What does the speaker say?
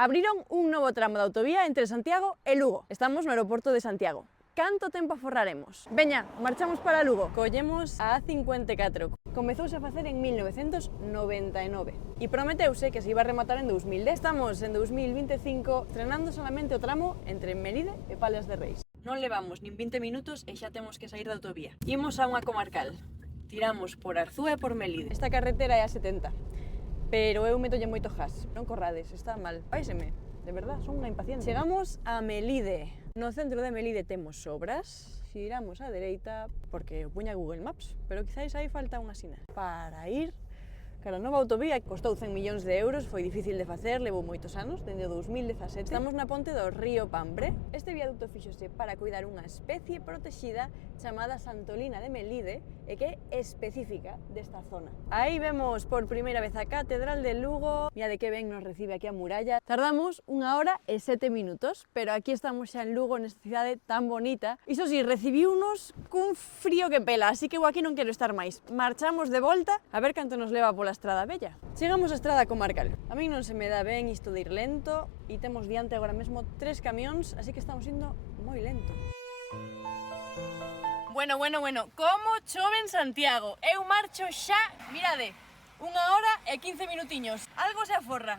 Abriron un novo tramo de autovía entre Santiago e Lugo. Estamos no aeroporto de Santiago. Canto tempo aforraremos? Veña, marchamos para Lugo. Collemos a A54. Comezouse a facer en 1999 e prometeuse que se iba a rematar en 2010. Estamos en 2025 estrenando solamente o tramo entre Melide e Palias de Reis. Non levamos nin 20 minutos e xa temos que sair da autovía. Imos a unha comarcal. Tiramos por Arzúa e por Melide. Esta carretera é a 70, pero eu metolle moito gas. Non corrades, está mal. Váiseme, de verdad, son unha impaciente. Chegamos a Melide. No centro de Melide temos obras. Xiramos á dereita, porque o puña Google Maps, pero quizáis aí falta unha sina. Para ir cara a nova autovía, costou 100 millóns de euros, foi difícil de facer, levou moitos anos, dende o 2017. Estamos na ponte do río Pambre. Este viaducto fíxose para cuidar unha especie protexida chamada Santolina de Melide e que é específica desta zona. Aí vemos por primeira vez a Catedral de Lugo. Mira de que ben nos recibe aquí a muralla. Tardamos 1 hora e 7 minutos, pero aquí estamos xa en Lugo, nesta cidade tan bonita. Iso si, recibiunos cun frío que pela, así que eu aquí non quero estar máis. Marchamos de volta a ver canto nos leva pola estrada bella. Chegamos á estrada comarcal. A min non se me dá ben isto de ir lento e temos diante agora mesmo 3 camións, así que estamos indo moi lento. Bueno, como chove en Santiago? Eu marcho xa, mirade, 1 hora e 15 minutiños. Algo se aforra.